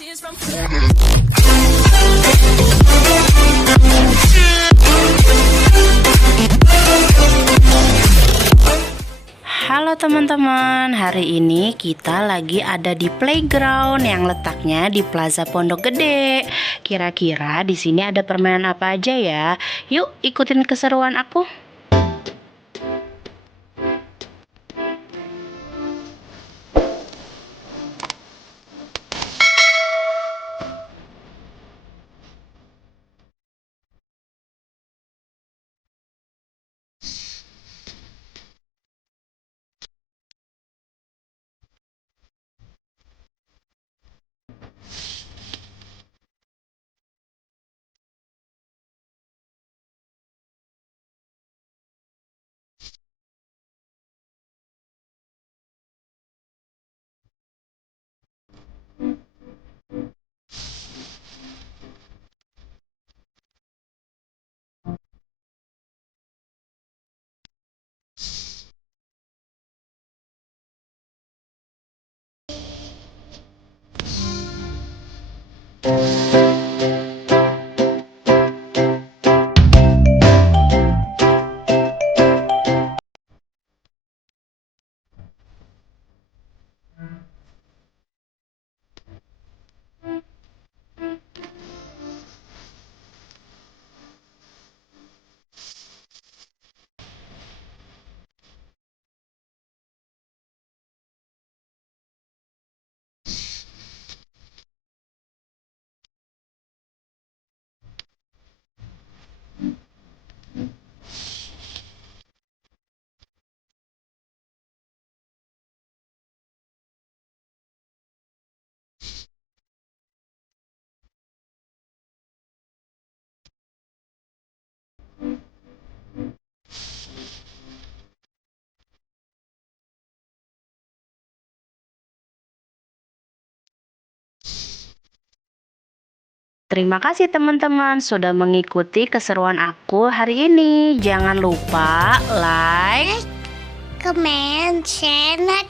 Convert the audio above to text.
Halo teman-teman, hari ini kita lagi ada di playground yang letaknya di Plaza Pondok Gede. Kira-kira di sini ada permainan apa aja ya? Yuk ikutin keseruan aku. Terima kasih teman-teman sudah mengikuti keseruan aku hari ini. Jangan lupa like, comment, share, dan